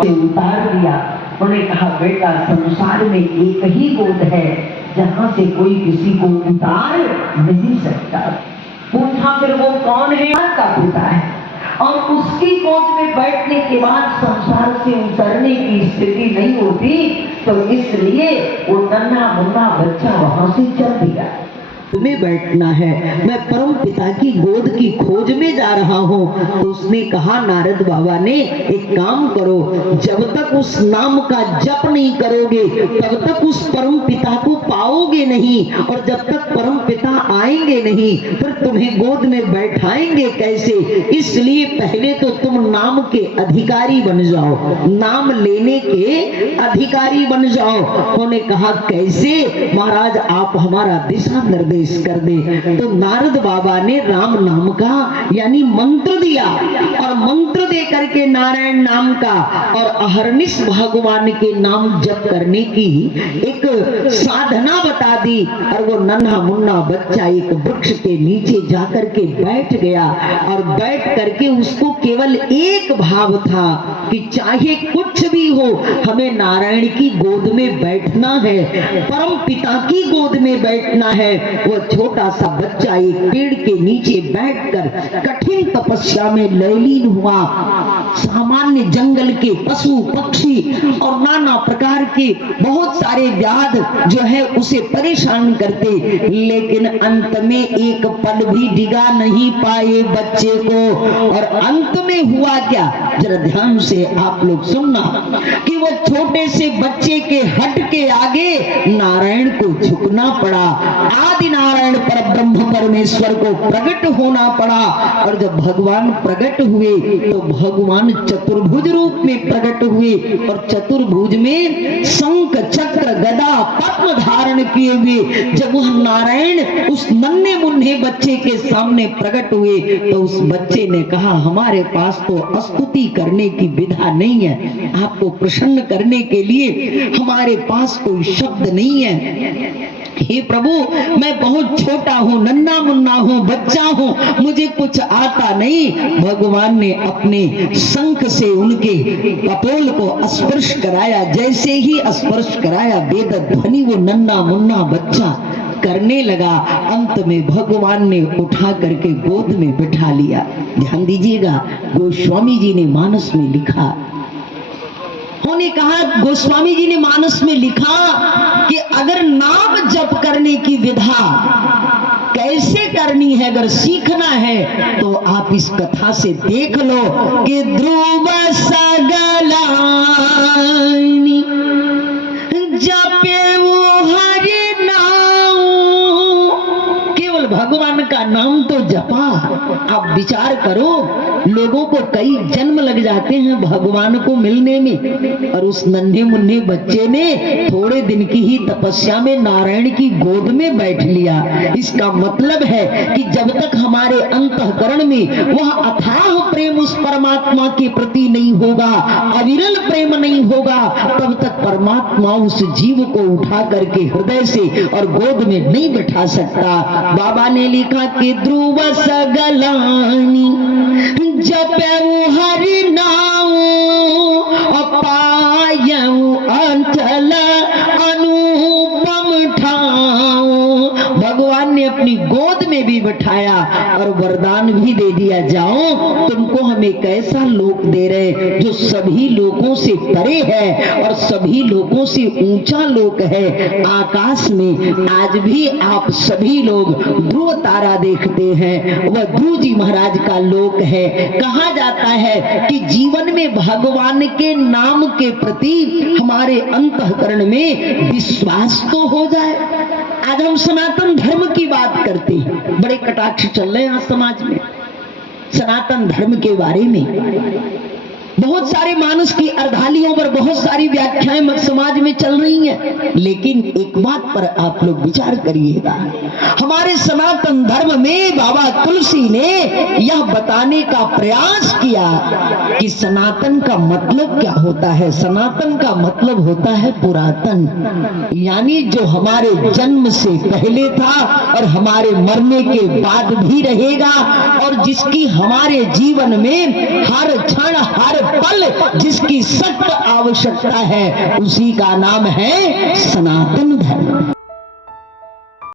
उतार दिया। उन्होंने कहा बेटा संसार में एक ही गोद है जहां से कोई किसी को उतार नहीं सकता। पूछा फिर वो कौन है? का पिता है, और उसकी गोद में बैठने के बाद संसार से उतरने की स्थिति नहीं होती, तो इसलिए वो नन्हा मुन्ना बच्चा वहां से चल दिया। तुम्हें बैठना है, मैं परम पिता की गोद की खोज में जा रहा हूँ। तो उसने कहा नारद बाबा ने, एक काम करो, जब तक उस नाम का जप नहीं करोगे तब तक उस परम पिता को पाओगे नहीं, और जब तक परम पिता आएंगे नहीं फिर तुम्हें गोद में बैठाएंगे कैसे? इसलिए पहले तो तुम नाम के अधिकारी बन जाओ, नाम लेने के अधिकारी बन जाओ। उन्होंने कहा कैसे? महाराज आप हमारा दिशा निर्देश कर दे। तो नारद बाबा ने राम नाम का यानी मंत्र दिया, और मंत्र दे करके नारायण नाम का और अहरनिश भगवान के नाम जप करने की एक साधना बता दी। और वो नन्हा मुन्ना बच्चा एक वृक्ष के नीचे जाकर के बैठ गया, और बैठ करके उसको केवल एक भाव था कि चाहे कुछ भी हो हमें नारायण की गोद में बैठना है, परम पिता की गोद में बैठना है। वो छोटा सा बच्चा एक पेड़ के नीचे बैठकर कठिन तपस्या में लयलीन हुआ। सामान्य जंगल के पशु पक्षी और नाना प्रकार के बहुत सारे व्याध जो है उसे परेशान करते, लेकिन अंत में एक पल भी डिगा नहीं पाए बच्चे को। और अंत में हुआ क्या, जरा ध्यान से आप लोग सुनना, कि वो छोटे से बच्चे के हट के आगे नारायण को झुकना पड़ा। आदि नारायण पर ब्रह्म परमेश्वर को प्रकट होना पड़ा। और जब भगवान प्रकट हुए तो भगवान चतुर्भुज रूप में प्रकट हुए, और चतुर्भुज में शंख चक्र गदा पद्म धारण किए हुए जब वह नारायण उस नन्हे मुन्ने बच्चे के सामने प्रकट हुए तो उस बच्चे ने कहा हमारे पास तो स्तुति करने की विधा नहीं है, आपको प्रसन्न करने के लिए हमारे पास कोई शब्द नहीं है। हे प्रभु मैं बहुत छोटा हूँ, नन्हा मुन्ना हूँ, बच्चा हूँ, मुझे कुछ आता नहीं। भगवान ने अपने शंख से उनके कपोल को स्पर्श कराया, जैसे ही स्पर्श कराया वेद ध्वनि वो नन्हा मुन्ना बच्चा करने लगा। अंत में भगवान ने उठा करके गोद में बिठा लिया। ध्यान दीजिएगा, गोस्वामी जी ने मानस में लिखा, उन्होंने कहा, गोस्वामी जी ने मानस में लिखा कि अगर नाम जप करने की विधा कैसे करनी है, अगर सीखना है तो आप इस कथा से देख लो कि ध्रुव सगलानी जपे वो हरि नाम, केवल भगवान का नाम तो जपा। आप विचार करो, लोगों को कई जन्म लग जाते हैं भगवान को मिलने में, और उस नन्हे मुन्ने बच्चे ने थोड़े दिन की ही तपस्या में नारायण की गोद में बैठ लिया। इसका मतलब है कि जब तक हमारे अंतःकरण में वह अथाह प्रेम उस परमात्मा के प्रति नहीं होगा, अविरल प्रेम नहीं होगा, तब तक परमात्मा उस जीव को उठा करके हृदय से और गोद में नहीं बैठा सकता। बाबा ने लिखा कि ध्रुव सगलानी जपऊ हरि नाम पायऊ अंचल अनुपम ठाऊ। भगवान ने अपनी गोद में भी बिठाया और वरदान भी दे दिया, जाओ तुमको हम एक ऐसा लोक दे रहे जो सभी लोकों से परे है और सभी लोकों से ऊंचा लोक है। आकाश में आज भी आप सभी लोग ध्रुव तारा देखते हैं, वह ध्रुव जी महाराज का लोक है। कहा जाता है कि जीवन में भगवान के नाम के प्रति हमारे अंतःकरण में विश्वास तो हो जाए। आज हम सनातन धर्म की बात करते हैं, बड़े कटाक्ष चल रहे हैं आज समाज में सनातन धर्म के बारे में। बहुत सारे मानस की अर्धालियों पर बहुत सारी व्याख्याएं समाज में चल रही हैं, लेकिन एक बात पर आप लोग विचार करिएगा, हमारे सनातन धर्म में बाबा तुलसी ने यह बताने का प्रयास किया कि सनातन का मतलब क्या होता है। सनातन का मतलब होता है पुरातन, यानी जो हमारे जन्म से पहले था और हमारे मरने के बाद भी रहेगा, और जिसकी हमारे जीवन में हर क्षण हर हर पल जिसकी सख्त आवश्यकता है, उसी का नाम है सनातन धर्म।